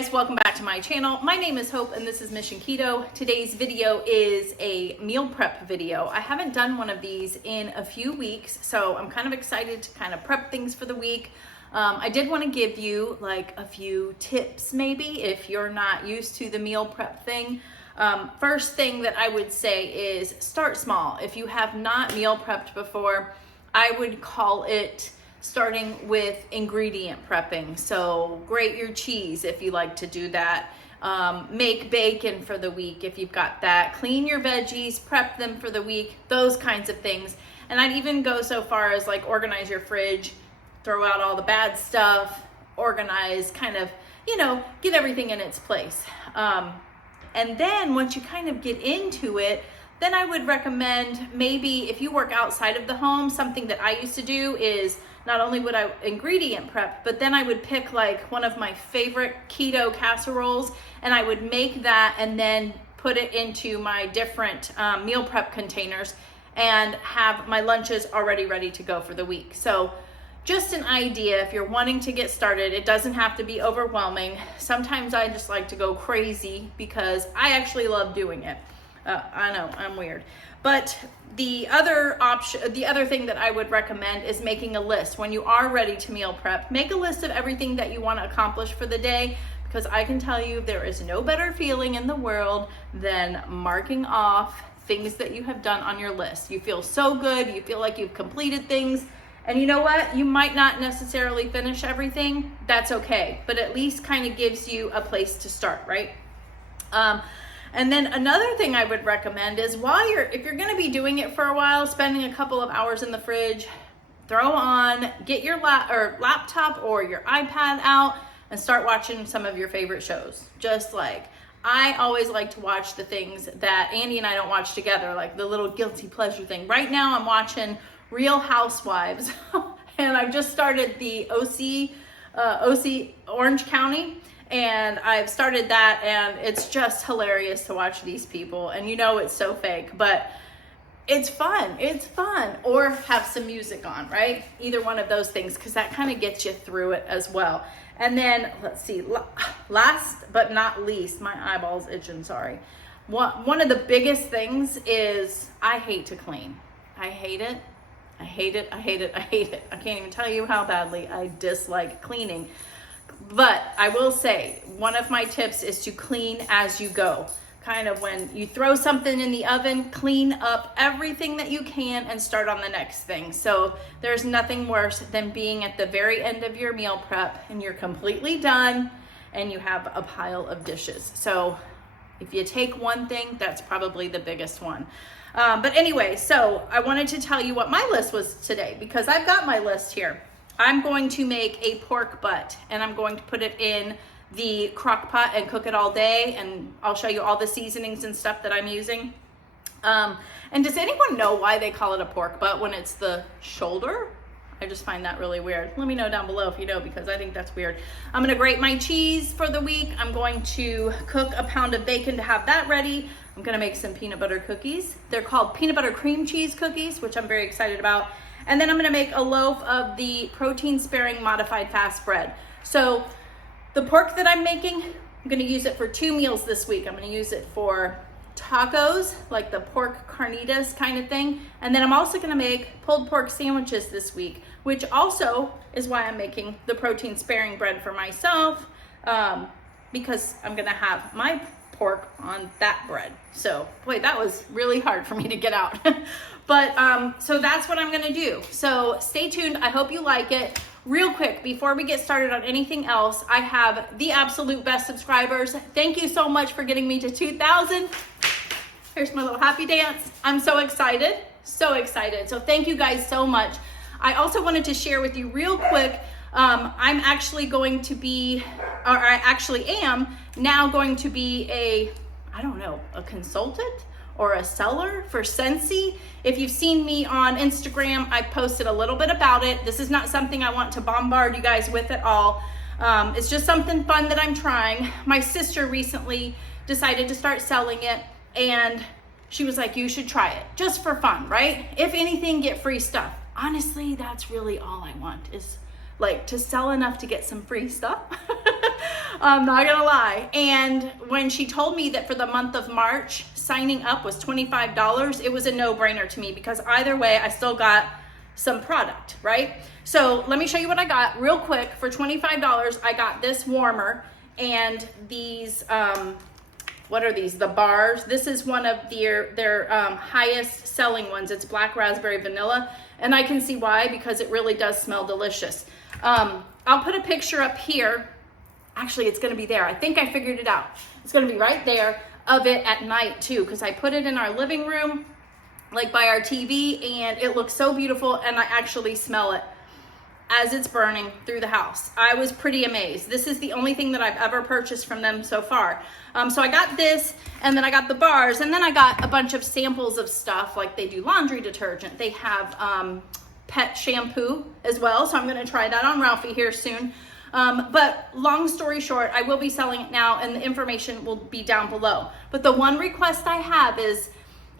guys, welcome back to my channel. My name is Hope and this is Mission Keto. Today's video is a meal prep video. I haven't done one of these in a few weeks, so I'm kind of excited to kind of prep things for the week. I did want to give you like a few tips maybe if you're not used to the meal prep thing. First thing that I would say is start small. If you have not meal prepped before, I would call it starting with ingredient prepping. So grate your cheese if you like to do that. Make bacon for the week if you've got that. Clean your veggies, prep them for the week, those kinds of things. And I'd even go so far as like organize your fridge, throw out all the bad stuff, organize, kind of, you know, get everything in its place. And then once you kind of get into it, then I would recommend maybe if you work outside of the home, something that I used to do is not only would I ingredient prep, but then I would pick like one of my favorite keto casseroles and I would make that and then put it into my different meal prep containers and have my lunches already ready to go for the week. So just an idea, if you're wanting to get started, it doesn't have to be overwhelming. Sometimes I just like to go crazy because I actually love doing it. I know, I'm weird. But the other thing that I would recommend is making a list. When you are ready to meal prep, make a list of everything that you want to accomplish for the day, because I can tell you there is no better feeling in the world than marking off things that you have done on your list. You feel so good, you feel like you've completed things, and you know what? You might not necessarily finish everything. That's okay, but at least kind of gives you a place to start, right? And then another thing I would recommend is if you're gonna be doing it for a while, spending a couple of hours in the fridge, get your laptop or your iPad out and start watching some of your favorite shows. Just like, I always like to watch the things that Andy and I don't watch together, like the little guilty pleasure thing. Right now I'm watching Real Housewives and I've just started the OC Orange County. And I've started that and it's just hilarious to watch these people. And you know it's so fake, but it's fun. It's fun. Or have some music on, right? Either one of those things, because that kind of gets you through it as well. And then, let's see, last but not least, my eyeball's itching, sorry. One of the biggest things is I hate to clean. I hate it. I hate it. I hate it. I hate it. I can't even tell you how badly I dislike cleaning. But I will say, one of my tips is to clean as you go. Kind of when you throw something in the oven, clean up everything that you can and start on the next thing. So there's nothing worse than being at the very end of your meal prep and you're completely done and you have a pile of dishes. So if you take one thing, that's probably the biggest one. But anyway, so I wanted to tell you what my list was today because I've got my list here. I'm going to make a pork butt and I'm going to put it in the crock pot and cook it all day, and I'll show you all the seasonings and stuff that I'm using. And does anyone know why they call it a pork butt when it's the shoulder? I just find that really weird. Let me know down below if you know, because I think that's weird. I'm gonna grate my cheese for the week. I'm going to cook a pound of bacon to have that ready. I'm gonna make some peanut butter cookies. They're called peanut butter cream cheese cookies, which I'm very excited about. And then I'm gonna make a loaf of the protein-sparing modified fast bread. So the pork that I'm making, I'm gonna use it for 2 meals this week. I'm gonna use it for tacos, like the pork carnitas kind of thing. And then I'm also gonna make pulled pork sandwiches this week, which also is why I'm making the protein-sparing bread for myself, because I'm gonna have my pork on that bread. So, boy, that was really hard for me to get out. But, so that's what I'm gonna do. So stay tuned, I hope you like it. Real quick, before we get started on anything else, I have the absolute best subscribers. Thank you so much for getting me to 2,000. Here's my little happy dance. I'm so excited, so excited. So thank you guys so much. I also wanted to share with you real quick, I'm actually going to be, or I actually am now going to be a consultant or a seller for Scentsy. If you've seen me on Instagram, I posted a little bit about it. This is not something I want to bombard you guys with at all. It's just something fun that I'm trying. My sister recently decided to start selling it and she was like, you should try it just for fun, right? If anything, get free stuff. Honestly, that's really all I want is like to sell enough to get some free stuff. I'm not gonna lie. And when she told me that for the month of March, signing up was $25, it was a no-brainer to me because either way, I still got some product, right? So let me show you what I got real quick. For $25, I got this warmer and these, what are these? The bars. This is one of their highest selling ones. It's black raspberry vanilla. And I can see why, because it really does smell delicious. I'll put a picture up here. Actually, it's gonna be there. I think I figured it out. It's gonna be right there of it at night too, because I put it in our living room, like by our TV, and it looks so beautiful, and I actually smell it as it's burning through the house. I was pretty amazed. This is the only thing that I've ever purchased from them so far. So I got this, and then I got the bars, and then I got a bunch of samples of stuff, like they do laundry detergent. They have pet shampoo as well, so I'm gonna try that on Ralphie here soon. But long story short, I will be selling it now, and the information will be down below. But the one request I have is,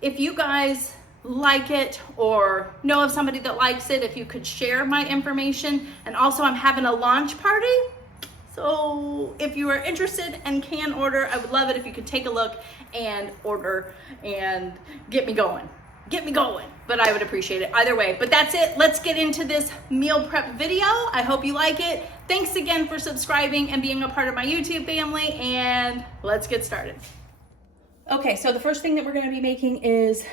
if you guys like it or know of somebody that likes it, if you could share my information. And also I'm having a launch party, so if you are interested and can order, I would love it if you could take a look and order and get me going, but I would appreciate it either way. But that's it. Let's get into this meal prep video. I hope you like it. Thanks again for subscribing and being a part of my YouTube family, and let's get started. Okay, so the first thing that we're gonna be making is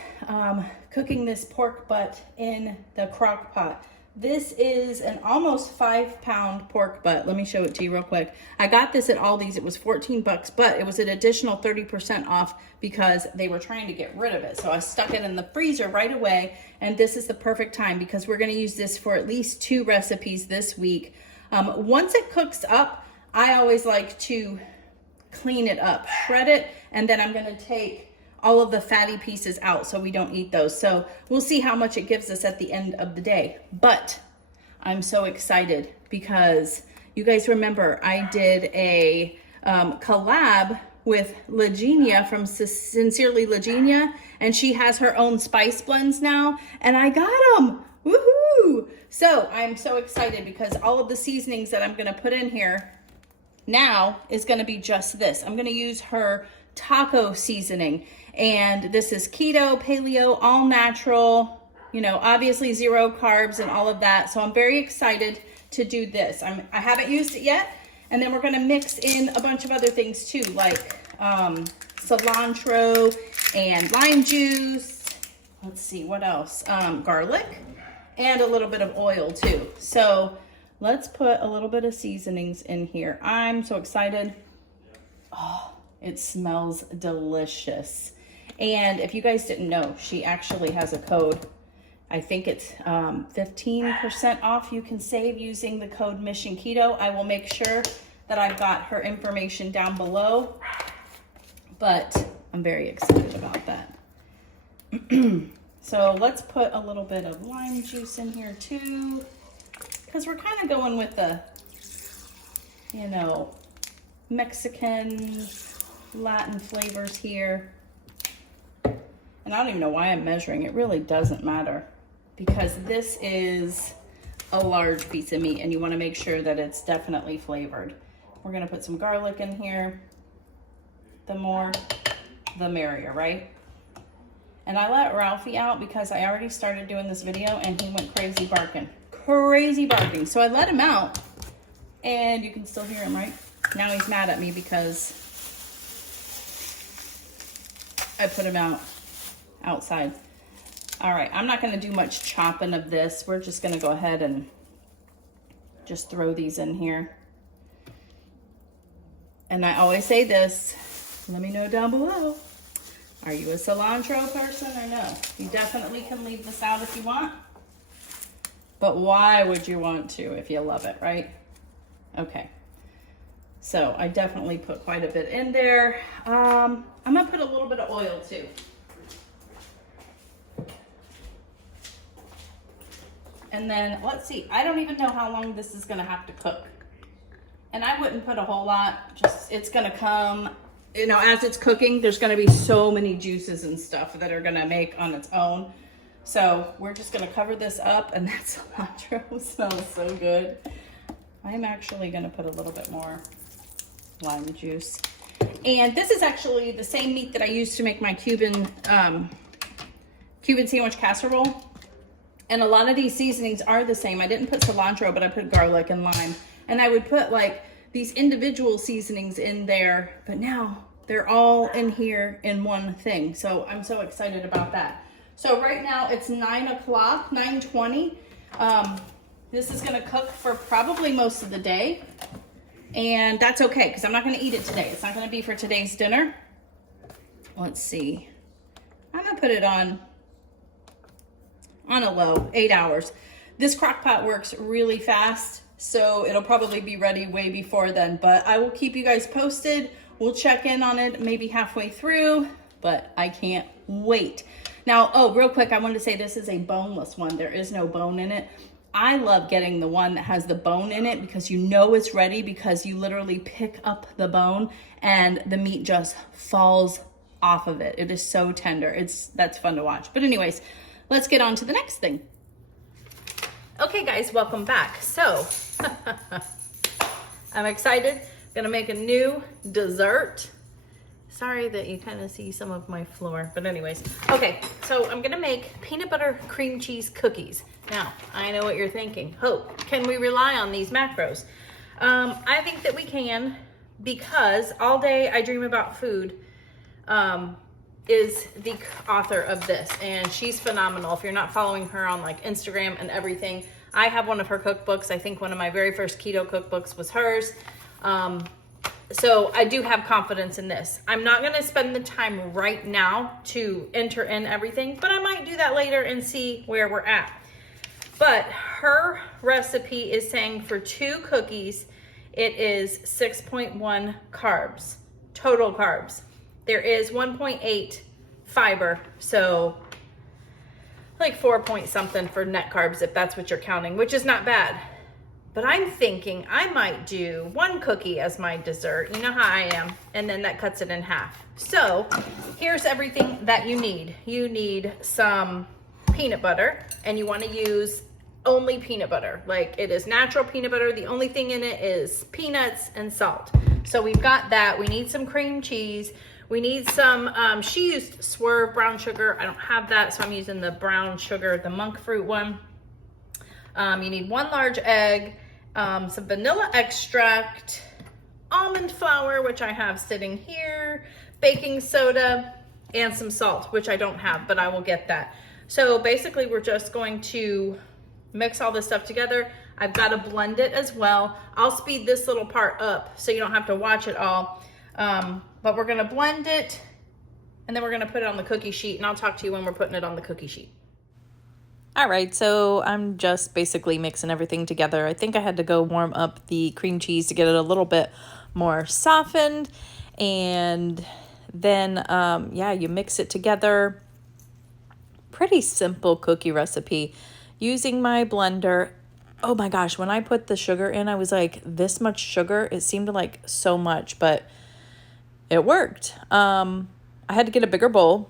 cooking this pork butt in the crock pot. This is an almost 5-pound pork butt. Let me show it to you real quick. I got this at Aldi's. It was 14 bucks, but it was an additional 30% off because they were trying to get rid of it. So I stuck it in the freezer right away, and this is the perfect time because we're gonna use this for at least 2 recipes this week. Once it cooks up, I always like to clean it up, shred it, and then I'm gonna take all of the fatty pieces out so we don't eat those. So we'll see how much it gives us at the end of the day. But I'm so excited because you guys remember I did a collab with Legenia from Sincerely Legenia, and she has her own spice blends now, and I got them. Woohoo! So I'm so excited because all of the seasonings that I'm gonna put in here now is gonna be just this. I'm gonna use her taco seasoning, and this is keto, paleo, all natural, you know, obviously 0 carbs and all of that. So I'm very excited to do this. I haven't used it yet, and then we're gonna mix in a bunch of other things too, like cilantro and lime juice. Let's see, what else? Garlic and a little bit of oil too. So let's put a little bit of seasonings in here. I'm so excited. Oh, it smells delicious. And if you guys didn't know, she actually has a code. I think it's 15% off you can save using the code MissionKeto. I will make sure that I've got her information down below, but I'm very excited about that. So let's put a little bit of lime juice in here too, because we're kind of going with the, you know, Mexican, Latin flavors here. And I don't even know why I'm measuring. It really doesn't matter because this is a large piece of meat and you want to make sure that it's definitely flavored. We're going to put some garlic in here. The more, the merrier, right? And I let Ralphie out because I already started doing this video and he went crazy barking. Crazy barking. So I let him out and you can still hear him, right? Now he's mad at me because I put him outside. All right, I'm not gonna do much chopping of this. We're just gonna go ahead and just throw these in here. And I always say this, let me know down below. Are you a cilantro person or no? You definitely can leave this out if you want. But why would you want to if you love it, right? Okay. So I definitely put quite a bit in there. I'm gonna put a little bit of oil too. And then let's see, I don't even know how long this is gonna have to cook. And I wouldn't put a whole lot, just it's gonna come, you know, as it's cooking, there's gonna be so many juices and stuff that are gonna make on its own. So we're just gonna cover this up, and that cilantro smells so good. I'm actually gonna put a little bit more lime juice. And this is actually the same meat that I used to make my Cuban sandwich casserole. And a lot of these seasonings are the same. I didn't put cilantro, but I put garlic and lime. And I would put like these individual seasonings in there, but now they're all in here in one thing. So I'm so excited about that. So right now it's 9 o'clock, 9:20. This is gonna cook for probably most of the day. And that's okay, because I'm not gonna eat it today. It's not gonna be for today's dinner. Let's see. I'm gonna put it on a low, 8 hours. This crock pot works really fast, so it'll probably be ready way before then, but I will keep you guys posted. We'll check in on it maybe halfway through, but I can't wait. Now, oh, real quick, I wanted to say this is a boneless one. There is no bone in it. I love getting the one that has the bone in it because you know it's ready, because you literally pick up the bone and the meat just falls off of it. It is so tender. That's fun to watch. But anyways, let's get on to the next thing. Okay guys, welcome back. So I'm excited. Gonna make a new dessert. Sorry that you kind of see some of my floor, but anyways. Okay, so I'm gonna make peanut butter cream cheese cookies. Now, I know what you're thinking. Hope, can we rely on these macros? I think that we can, because All Day I Dream About Food is the author of this, and she's phenomenal. If you're not following her on like Instagram and everything, I have one of her cookbooks. I think one of my very first keto cookbooks was hers. So I do have confidence in this. I'm not gonna spend the time right now to enter in everything, but I might do that later and see where we're at. But her recipe is saying for 2 cookies, it is 6.1 carbs, total carbs. There is 1.8 fiber, so like 4 point something for net carbs, if that's what you're counting, which is not bad. But I'm thinking I might do 1 cookie as my dessert. You know how I am. And then that cuts it in half. So here's everything that you need. You need some peanut butter, and you want to use only peanut butter. Like, it is natural peanut butter. The only thing in it is peanuts and salt. So we've got that. We need some cream cheese. We need some, she used Swerve brown sugar. I don't have that, so I'm using the brown sugar, the monk fruit one. You need 1 large egg, some vanilla extract, almond flour, which I have sitting here, baking soda, and some salt, which I don't have, but I will get that. So basically we're just going to mix all this stuff together. I've got to blend it as well. I'll speed this little part up so you don't have to watch it all. But we're gonna blend it, and then we're gonna put it on the cookie sheet, and I'll talk to you when we're putting it on the cookie sheet. All right, so I'm just basically mixing everything together. I think I had to go warm up the cream cheese to get it a little bit more softened. And then, yeah, you mix it together. Pretty simple cookie recipe. Using my blender. Oh my gosh, when I put the sugar in, I was like, this much sugar? It seemed like so much, but it worked. I had to get a bigger bowl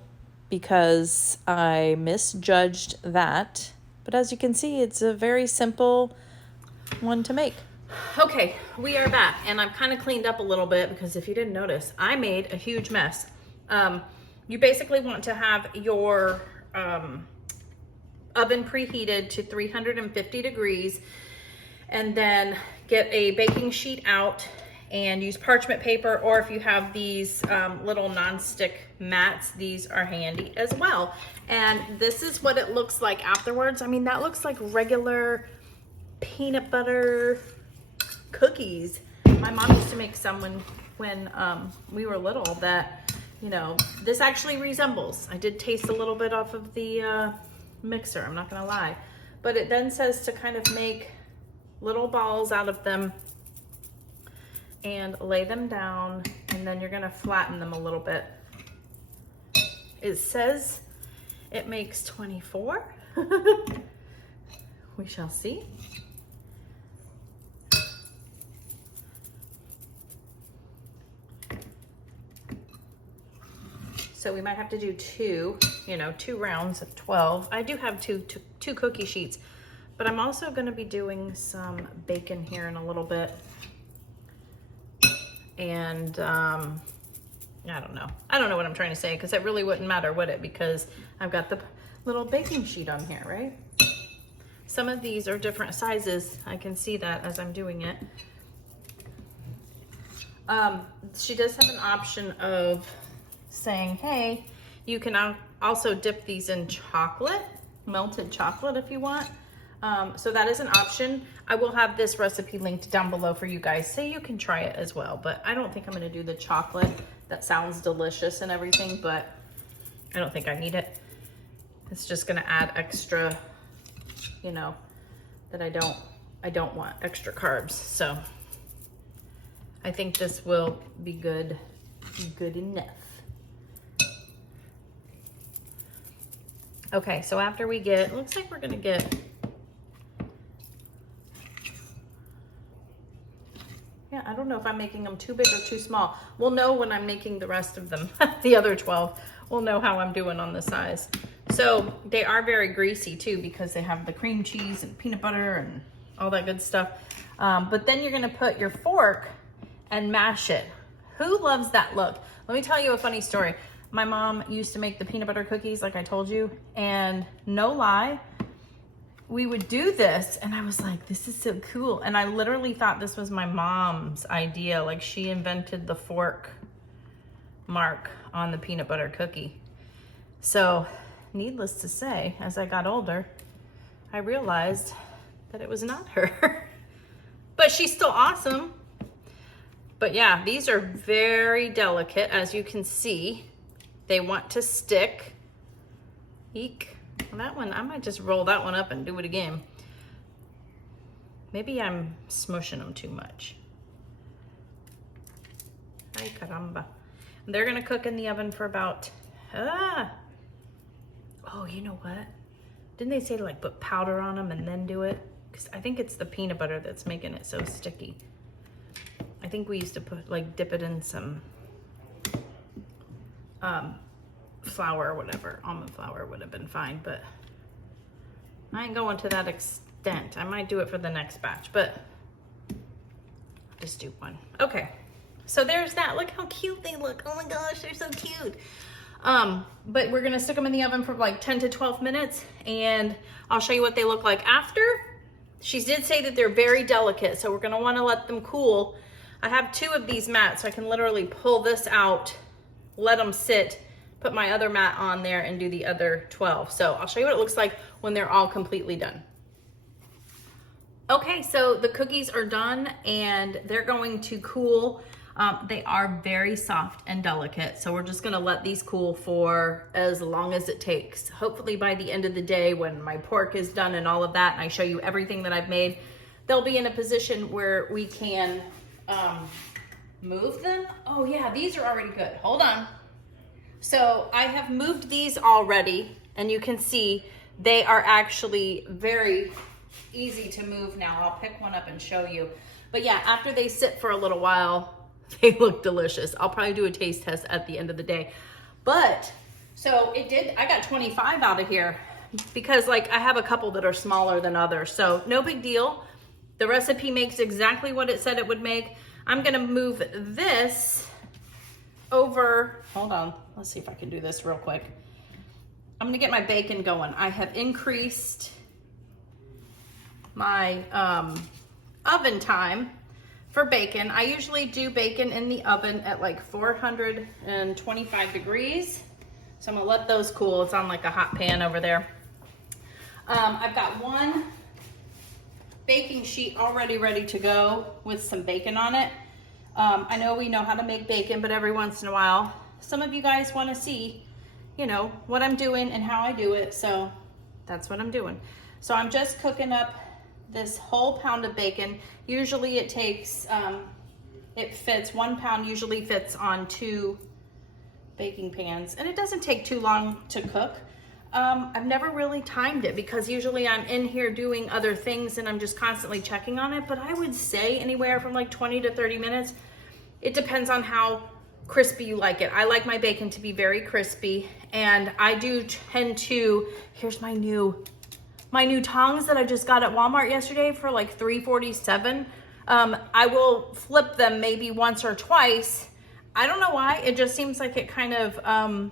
because I misjudged that. But as you can see, it's a very simple one to make. Okay, we are back, and I've kind of cleaned up a little bit because if you didn't notice, I made a huge mess. You basically want to have your oven preheated to 350 degrees, and then get a baking sheet out and use parchment paper, or if you have these little non-stick mats, these are handy as well. And this is what it looks like afterwards. I mean, that looks like regular peanut butter cookies. My mom used to make some when we were little that, you know, this actually resembles. I did taste a little bit off of the mixer, I'm not gonna lie. But it then says to kind of make little balls out of them and lay them down, and then you're gonna flatten them a little bit. It says it makes 24. We shall see. So we might have to do 2 rounds of 12. I do have two cookie sheets, but I'm also gonna be doing some bacon here in a little bit. And I don't know. I don't know what I'm trying to say because it really wouldn't matter, would it? Because I've got the little baking sheet on here, right? Some of these are different sizes. I can see that as I'm doing it. She does have an option of saying, hey, you can also dip these in chocolate, melted chocolate if you want. So that is an option. I will have this recipe linked down below for you guys so you can try it as well. But I don't think I'm gonna do the chocolate. That sounds delicious and everything, but I don't think I need it. It's just gonna add extra, you know, that I don't want extra carbs. So I think this will be good enough. Okay, so after we get, looks like we're gonna get, yeah, I don't know if I'm making them too big or too small. We'll know when I'm making the rest of them, the other 12. We'll know how I'm doing on the size. So they are very greasy too because they have the cream cheese and peanut butter and all that good stuff. But then you're gonna put your fork and mash it. Who loves that look? Let me tell you a funny story. My mom used to make the peanut butter cookies like I told you, and no lie, we would do this and I was like, this is so cool. And I literally thought this was my mom's idea. Like she invented the fork mark on the peanut butter cookie. So needless to say, as I got older, I realized that it was not her, but she's still awesome. But yeah, these are very delicate, as you can see. They want to stick. Eek. Well, that one, I might just roll that one up and do it again. Maybe I'm smushing them too much. Ay caramba. They're gonna cook in the oven for about, oh, you know what? Didn't they say to like put powder on them and then do it? Because I think it's the peanut butter that's making it so sticky. I think we used to put like dip it in some flour or whatever. Almond flour would have been fine, but I ain't going to that extent. I might do it for the next batch, but I'll just do one. Okay, so there's that. Look how cute they look. Oh my gosh, they're so cute. But we're gonna stick them in the oven for like 10 to 12 minutes and I'll show you what they look like after. She did say that they're very delicate, so we're gonna wanna let them cool. I have 2 of these mats, so I can literally pull this out, let them sit, put my other mat on there and do the other 12. So I'll show you what it looks like when they're all completely done. Okay, so the cookies are done and they're going to cool. They are very soft and delicate, so we're just gonna let these cool for as long as it takes. Hopefully by the end of the day when my pork is done and all of that, and I show you everything that I've made, they'll be in a position where we can move them. Oh yeah, these are already good. Hold on. So I have moved these already, and you can see they are actually very easy to move now. I'll pick one up and show you. But yeah, after they sit for a little while, they look delicious. I'll probably do a taste test at the end of the day. But so I got 25 out of here because like I have a couple that are smaller than others. So no big deal. The recipe makes exactly what it said it would make. I'm gonna move this over, hold on, let's see if I can do this real quick. I'm gonna get my bacon going. I have increased my oven time for bacon. I usually do bacon in the oven at like 425 degrees. So I'm gonna let those cool. It's on like a hot pan over there. I've got one baking sheet already ready to go with some bacon on it. I know we know how to make bacon, but every once in a while, some of you guys wanna see, you know, what I'm doing and how I do it. So that's what I'm doing. So I'm just cooking up this whole pound of bacon. Usually it takes, it fits, 1 pound usually fits on 2 baking pans, and it doesn't take too long to cook. I've never really timed it because usually I'm in here doing other things and I'm just constantly checking on it, but I would say anywhere from like 20 to 30 minutes. It depends on how crispy you like it. I like my bacon to be very crispy, and I do tend to, here's my new tongs that I just got at Walmart yesterday for like $3.47. I will flip them maybe once or twice. I don't know why. It just seems like it kind of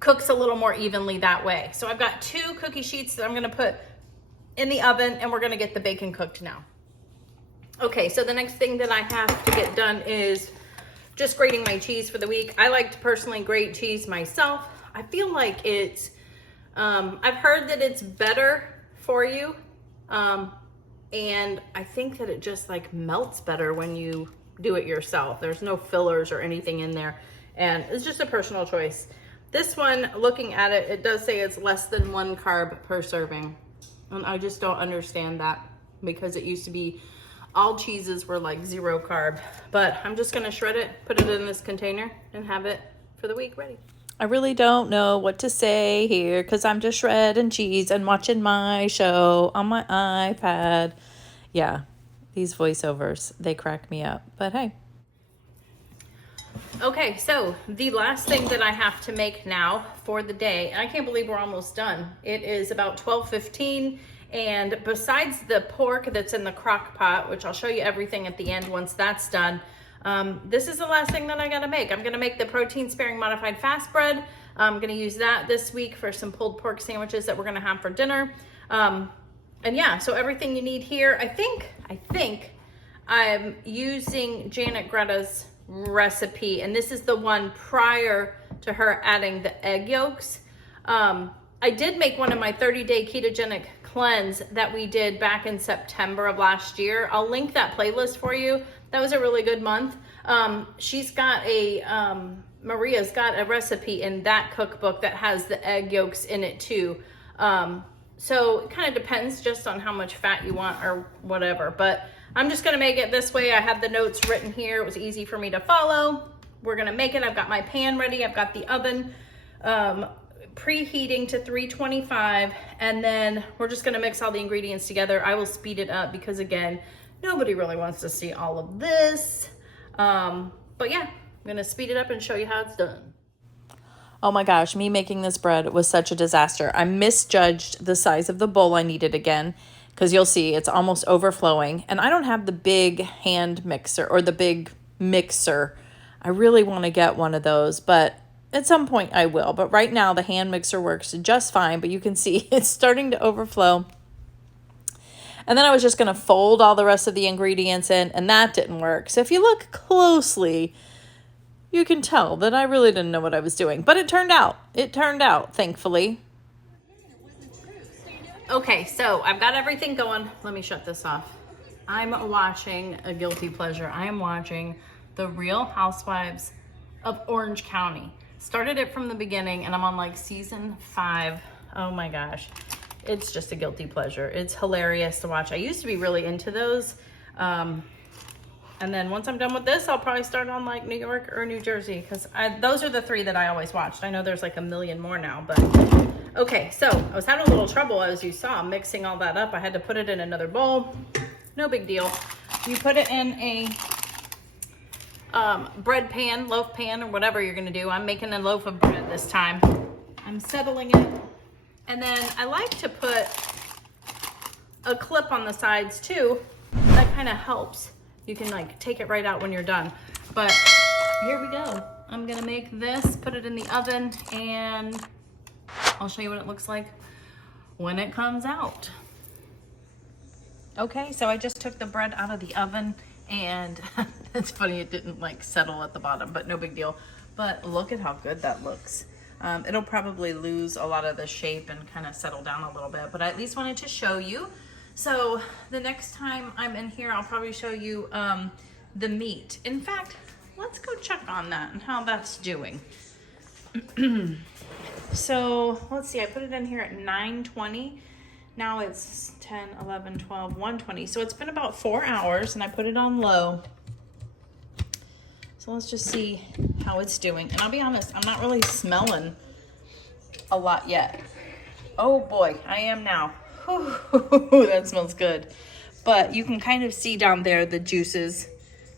cooks a little more evenly that way. So I've got 2 cookie sheets that I'm gonna put in the oven, and we're gonna get the bacon cooked now. Okay, so the next thing that I have to get done is just grating my cheese for the week. I like to personally grate cheese myself. I feel like it's, I've heard that it's better for you. And I think that it just like melts better when you do it yourself. There's no fillers or anything in there. And it's just a personal choice. This one, looking at it, it does say it's less than 1 carb per serving. And I just don't understand that, because it used to be all cheeses were like 0 carb. But I'm just gonna shred it, put it in this container, and have it for the week ready. I really don't know what to say here because I'm just shredding cheese and watching my show on my iPad. Yeah, these voiceovers, they crack me up. But hey. Okay, so the last thing that I have to make now for the day, and I can't believe we're almost done. It is about 12:15, and besides the pork that's in the crock pot, which I'll show you everything at the end once that's done, this is the last thing that I gotta make. I'm gonna make the protein sparing modified fast bread. I'm gonna use that this week for some pulled pork sandwiches that we're gonna have for dinner. And yeah, so everything you need here. I think I'm using Janet Greta's recipe, and this is the one prior to her adding the egg yolks. I did make one in my 30-day ketogenic cleanse that we did back in September of last year. I'll link that playlist for you. That was a really good month. She's got Maria's got a recipe in that cookbook that has the egg yolks in it too. So it kind of depends just on how much fat you want or whatever, but I'm just gonna make it this way. I have the notes written here. It was easy for me to follow. We're gonna make it. I've got my pan ready. I've got the oven preheating to 325, and then we're just gonna mix all the ingredients together. I will speed it up because, again, nobody really wants to see all of this. But yeah, I'm gonna speed it up and show you how it's done. Oh my gosh, me making this bread was such a disaster. I misjudged the size of the bowl I needed again, because you'll see it's almost overflowing. And I don't have the big hand mixer or the big mixer. I really want to get one of those, but at some point I will. But right now the hand mixer works just fine, but you can see it's starting to overflow. And then I was just going to fold all the rest of the ingredients in, and that didn't work. So if you look closely, you can tell that I really didn't know what I was doing. But it turned out. It turned out, thankfully. Okay, so I've got everything going. Let me shut this off. I'm watching a guilty pleasure. I am watching The Real Housewives of Orange County. Started it from the beginning, and I'm on like season 5. Oh my gosh. It's just a guilty pleasure. It's hilarious to watch. I used to be really into those. And then once I'm done with this, I'll probably start on like New York or New Jersey, because those are the 3 that I always watched. I know there's like a million more now, but okay. So I was having a little trouble, as you saw, mixing all that up. I had to put it in another bowl. No big deal. You put it in a bread pan, loaf pan, or whatever you're gonna do. I'm making a loaf of bread this time. I'm settling it. And then I like to put a clip on the sides too. That kind of helps. You can like take it right out when you're done. But here we go. I'm gonna make this, put it in the oven, and I'll show you what it looks like when it comes out. Okay, so I just took the bread out of the oven, and it's funny, it didn't like settle at the bottom, but no big deal. But look at how good that looks. It'll probably lose a lot of the shape and kind of settle down a little bit, but I at least wanted to show you. So the next time I'm in here, I'll probably show you the meat. In fact, let's go check on that and how that's doing. So let's see, I put it in here at 9:20. Now it's 10, 11, 12, 1:20. So it's been about 4 hours, and I put it on low. So let's just see how it's doing. And I'll be honest, I'm not really smelling a lot yet. Oh boy, I am now. Whew, that smells good. But you can kind of see down there the juices.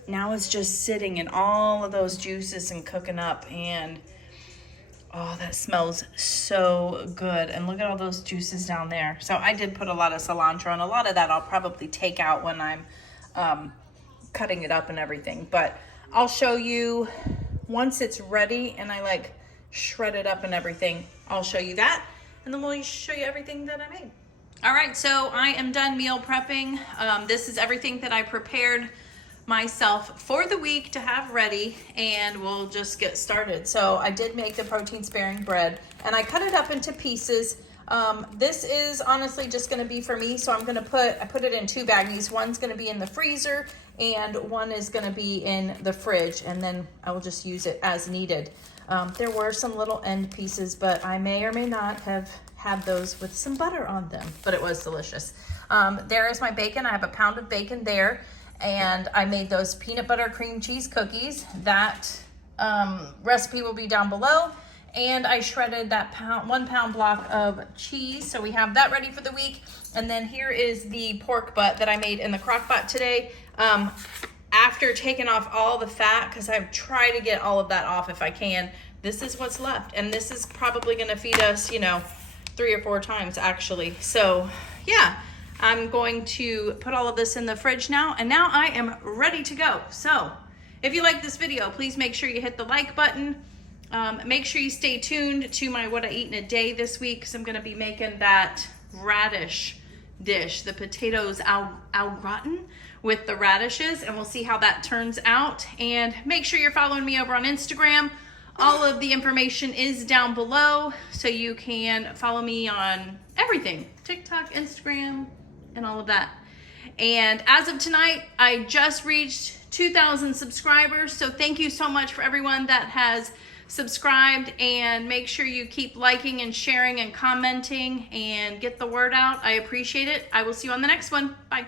Now it's just sitting in all of those juices and cooking up. And Oh, that smells so good. And look at all those juices down there. So I did put a lot of cilantro, and a lot of that I'll probably take out when I'm cutting it up and everything. But I'll show you once it's ready and I like shred it up and everything. I'll show you that, and then we'll show you everything that I made. All right, so I am done meal prepping. This is everything that I prepared myself for the week to have ready, and we'll just get started. So I did make the protein sparing bread, and I cut it up into pieces. This is honestly just going to be for me, so I put it in 2 baggies. One's going to be in the freezer and one is going to be in the fridge, and then I will just use it as needed. There were some little end pieces, but I may or may not have had those with some butter on them, but it was delicious. There is my bacon. I have a pound of bacon there. And I made those peanut butter cream cheese cookies. That recipe will be down below. And I shredded that 1 pound block of cheese. So we have that ready for the week. And then here is the pork butt that I made in the crock pot today. After taking off all the fat, because I've tried to get all of that off if I can, this is what's left. And this is probably gonna feed us, 3 or 4 times actually. So yeah. I'm going to put all of this in the fridge now, and now I am ready to go. So if you like this video, please make sure you hit the like button. Make sure you stay tuned to my What I Eat in a Day this week, because I'm going to be making that radish dish, the potatoes au gratin with the radishes, and we'll see how that turns out. And make sure you're following me over on Instagram. All of the information is down below, so you can follow me on everything, TikTok, Instagram, and all of that. And as of tonight, I just reached 2,000 subscribers. So thank you so much for everyone that has subscribed, and make sure you keep liking and sharing and commenting and get the word out. I appreciate it. I will see you on the next one. Bye.